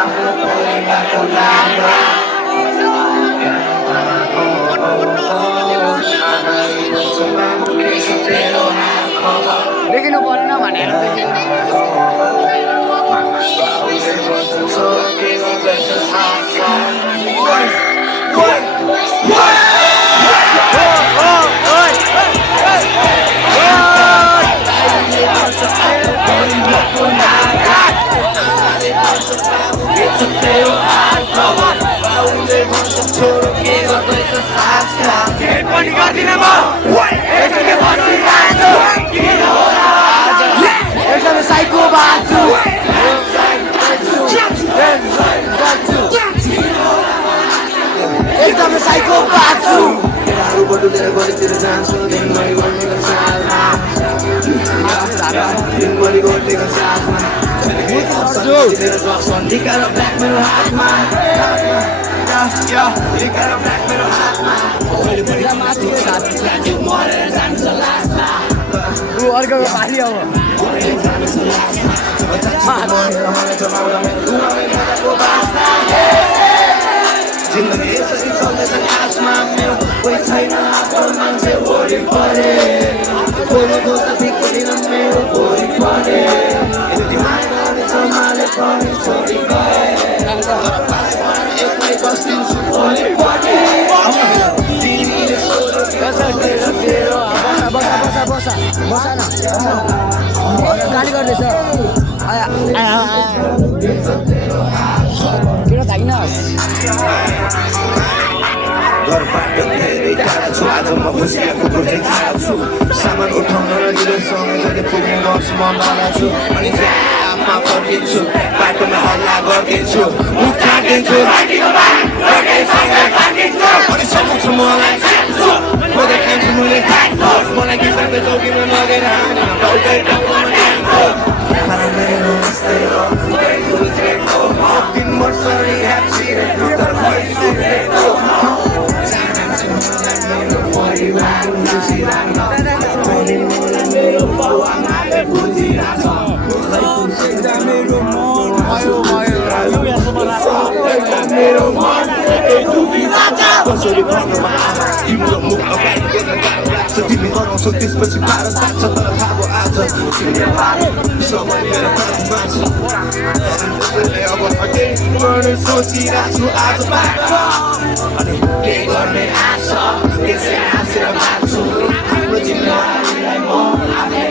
आफ्नो परिवारको लागि देखिनु परेन भनेर एकदमै साइको बाछु एकदमै साइको बाछु अर्को पालि अब जिन्दगी यसरी चल्दैछ आसमा मेरो कोही छैन आफ्नो मान्छे वरिपरि कोही खोज्दा बिग्रिन मेरो वरिपरि यति माया गर्नेछ माले पनि छोडी गए एक्लै बस्दिन्छु भोलिपट्टि तिमीले बसा न गाली गर्दैछ किन थाकिनुहोस् घरबाट धेरै टाढा छु आज म खुसिया कुकुरले खाएको छु सामान उठाउन र दिलसँगै जति पुग्ने गर्छु म मलाई छु अनि आमा फर्किन्छु बाटोमा हल्ला गरिदिन्छु मुख छाडिदिन्छु अनि समुख मलाई खोदै खान्छु मैले मलाई के साथै चौकीमा लगेर टाउकै टाउकोमा खाना मेरो यस्तै हो 3 वर्ष रिहाब सिरेको तर भइसकेको मेरो परिवार बुझिरहेको अनि मलाई मेरो बाबुआमाले बुझिरहेको मेरो मन मेरो मन कसरी भन्नुमा तिम्रो मुख अगाडि देख्न गाह्रो लाग्छ तिमी गराउँछौ त्यसपछि पारो लाग्छ तर थाहा भयो आज समय मेरो हातमा छ अब केही गर्ने सोचिरहेको छु आजबाट अनि केही गर्ने आशा त्यसै हाँसेर बाँच्छु आफ्नो जिम्मेवारीलाई म आफै